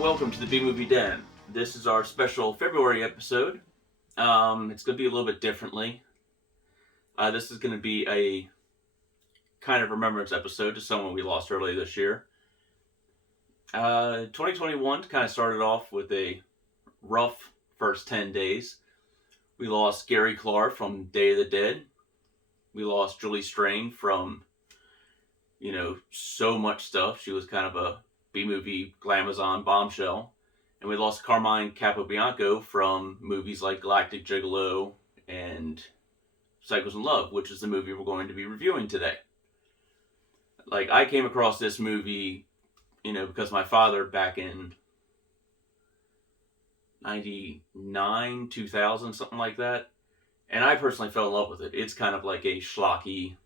welcome to the B-Movie Den. This is our special February episode. It's going to be a little bit differently. This is going to be a kind of remembrance episode to someone we lost earlier this year. 2021 kind of started off with a rough first 10 days. We lost Gary Clark from Day of the Dead. We lost Julie Strain from, so much stuff. She was kind of a B-movie glamazon bombshell. And we lost Carmine Capobianco from movies like Galactic Gigolo and Cycles in Love, which is the movie we're going to be reviewing today. I came across this movie, because my father back in 99, 2000, something like that. And I personally fell in love with it. It's kind of like a schlocky,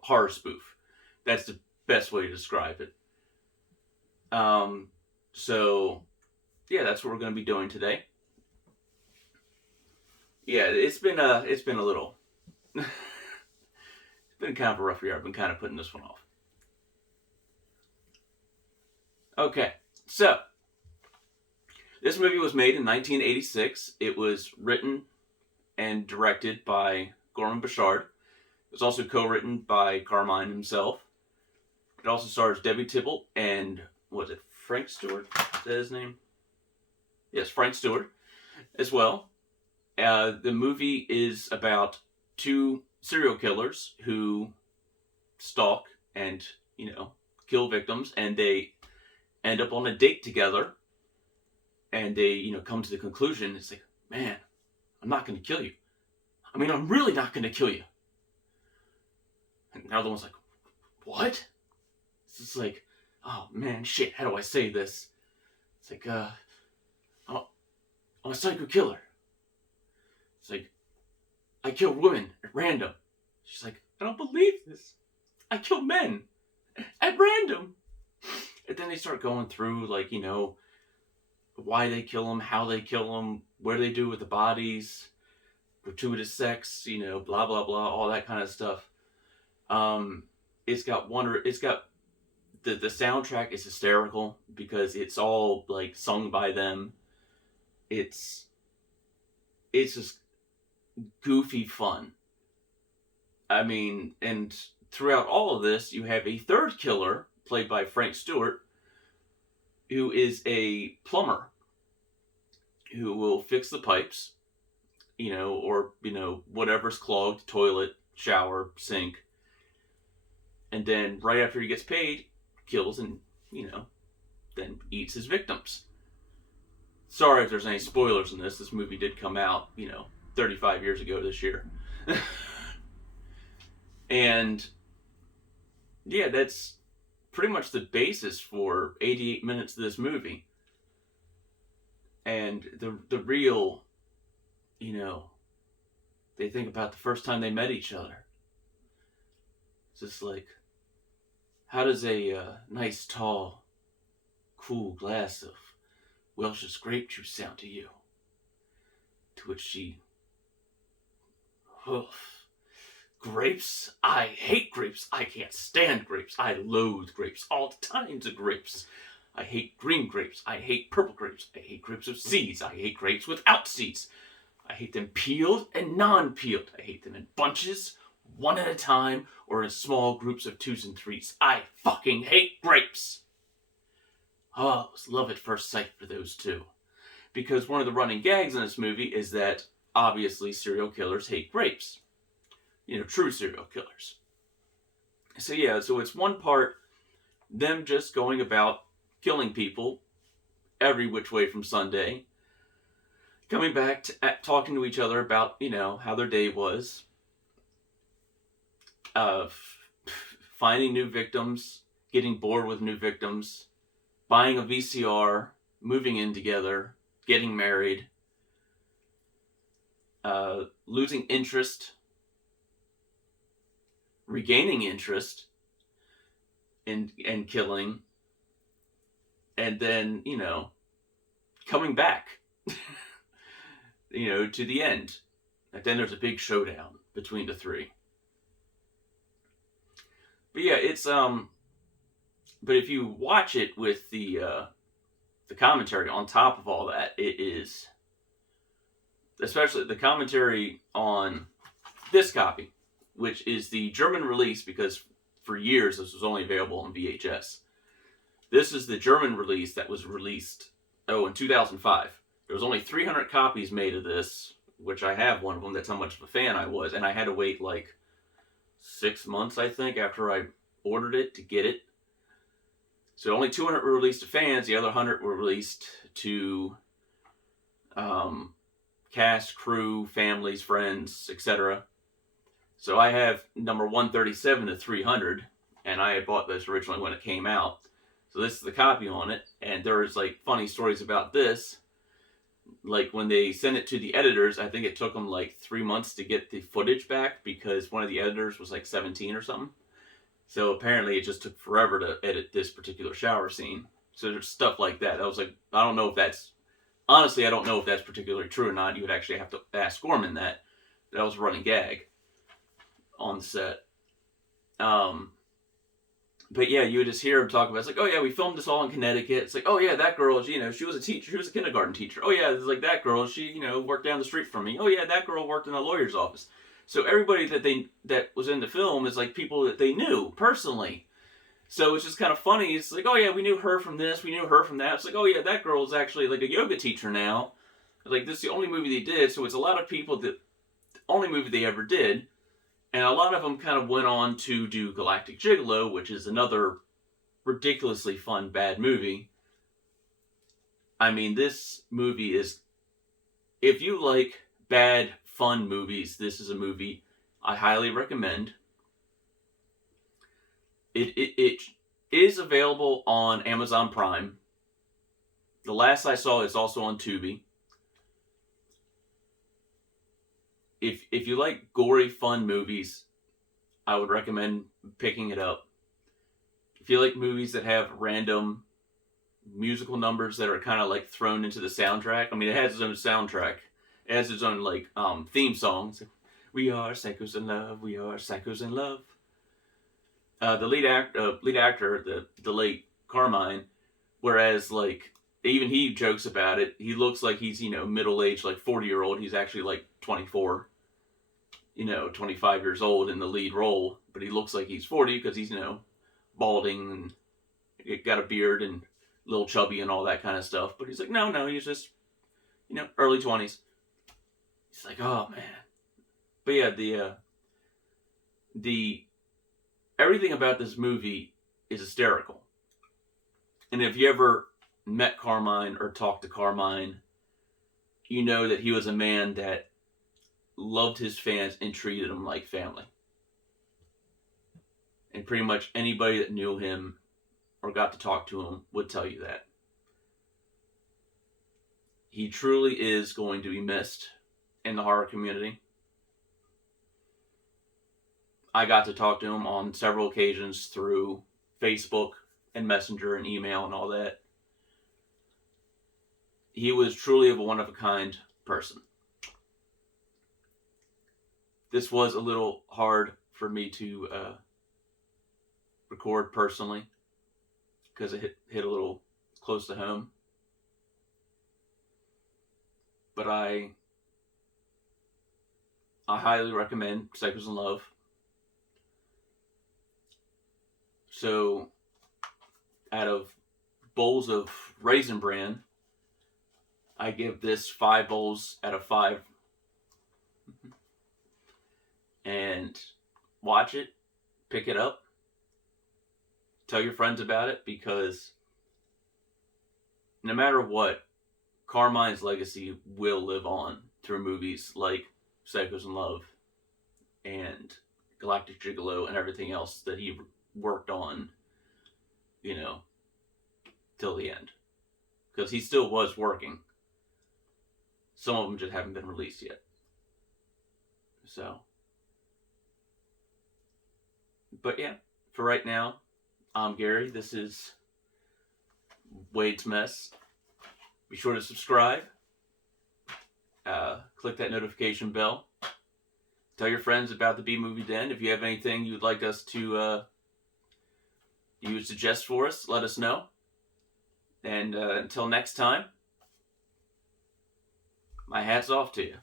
horror spoof. That's the best way to describe it. That's what we're going to be doing today. Yeah, it's been a little, it's been kind of a rough year. I've been kind of putting this one off. Okay, so this movie was made in 1986. It was written and directed by Gorman Bechard. It was also co-written by Carmine himself. It also stars Debbie Tibble and, Frank Stewart? Is that his name? Yes, Frank Stewart as well. The movie is about two serial killers who stalk and, kill victims, and they end up on a date together, and they, come to the conclusion, it's like, man, I'm not going to kill you. I'm really not going to kill you. And the other one's like, what? It's just like, oh man, shit, how do I say this? It's like, I'm a psycho killer. It's like, I kill women at random. She's like, I don't believe this. I kill men at random. And then they start going through, why they kill them, how they kill them, what do they do with the bodies, gratuitous sex, blah, blah, blah, all that kind of stuff. The soundtrack is hysterical because it's all sung by them. It's just goofy fun. And throughout all of this, you have a third killer played by Frank Stewart, who is a plumber who will fix the pipes, or whatever's clogged, toilet, shower, sink. And then right after he gets paid, kills and, then eats his victims. Sorry if there's any spoilers in this. This movie did come out, 35 years ago this year. And, yeah, that's pretty much the basis for 88 minutes of this movie. And the real, they think about the first time they met each other. It's just like, how does a nice, tall, cool glass of Welch's grape juice sound to you? To which she, grapes? I hate grapes. I can't stand grapes. I loathe grapes. All kinds of grapes. I hate green grapes. I hate purple grapes. I hate grapes with seeds. I hate grapes without seeds. I hate them peeled and non-peeled. I hate them in bunches, one at a time, or in small groups of 2s and 3s. I fucking hate grapes. Oh, it was love at first sight for those two. Because one of the running gags in this movie is that, obviously, serial killers hate grapes. True serial killers. So it's one part them just going about killing people every which way from Sunday. Coming back to talking to each other about, how their day was. Finding new victims, getting bored with new victims, buying a VCR, moving in together, getting married, losing interest, regaining interest in killing, and then, coming back, to the end. And then there's a big showdown between the three. But yeah, it's But if you watch it with the commentary on top of all that, it is, especially the commentary on this copy, which is the German release, because for years this was only available on VHS. This is the German release that was released, in 2005. There was only 300 copies made of this, which I have one of them. That's how much of a fan I was. And I had to wait like 6 months, I think, after I ordered it to get it. So only 200 were released to fans. The other 100 were released to cast, crew, families, friends, etc. So I have number 137 to 300, and I had bought this originally when it came out. So this is the copy on it, and there's like funny stories about this. Like when they sent it to the editors, I think it took them like 3 months to get the footage back because one of the editors was like 17 or something. So apparently it just took forever to edit this particular shower scene. So there's stuff like that. I was like, I don't know if that's, honestly, I don't know if that's particularly true or not. You would actually have to ask Gorman that. That was a running gag on the set. But yeah, you would just hear him talk about it. It's like, oh yeah, we filmed this all in Connecticut. It's like, oh yeah, that girl, she was a teacher. She was a kindergarten teacher. Oh yeah, it's like that girl, she, worked down the street from me. Oh yeah, that girl worked in a lawyer's office. So everybody that was in the film is like people that they knew personally. So it's just kind of funny. It's like, oh yeah, we knew her from this, we knew her from that. It's like, oh yeah, that girl is actually like a yoga teacher now. Like, this is the only movie they did. So it's a lot of people that, the only movie they ever did. And a lot of them kind of went on to do Galactic Gigolo, which is another ridiculously fun, bad movie. I mean, this movie is, if you like bad, fun movies, this is a movie I highly recommend. It is available on Amazon Prime. The last I saw, it's also on Tubi. If you like gory, fun movies, I would recommend picking it up. If you like movies that have random musical numbers that are kind of like thrown into the soundtrack, I mean, it has its own soundtrack. It has its own like theme songs. We are psychos in love. We are psychos in love. The lead actor, the late Carmine, whereas like even he jokes about it. He looks like he's middle-aged, like 40-year-old. He's actually like 24. 25 years old in the lead role, but he looks like he's 40 because he's, balding and got a beard and a little chubby and all that kind of stuff. But he's like, no, he's just, early 20s. He's like, oh man. But yeah, the everything about this movie is hysterical. And if you ever met Carmine or talked to Carmine, you know that he was a man that loved his fans and treated them like family. And pretty much anybody that knew him or got to talk to him would tell you that. He truly is going to be missed in the horror community. I got to talk to him on several occasions through Facebook and Messenger and email and all that. He was truly a one-of-a-kind person. This was a little hard for me to record personally because it hit a little close to home. But I highly recommend Psychos in Love. So, out of bowls of Raisin Bran, I give this 5 bowls out of 5. And watch it, pick it up, tell your friends about it, because no matter what, Carmine's legacy will live on through movies like Psychos in Love and Galactic Gigolo and everything else that he worked on, till the end. Because he still was working. Some of them just haven't been released yet. So. But yeah, for right now, I'm Gary. This is Wade's Mess. Be sure to subscribe. Click that notification bell. Tell your friends about the B-Movie Den. If you have anything you'd like us to, you would suggest for us, let us know. And until next time, my hat's off to you.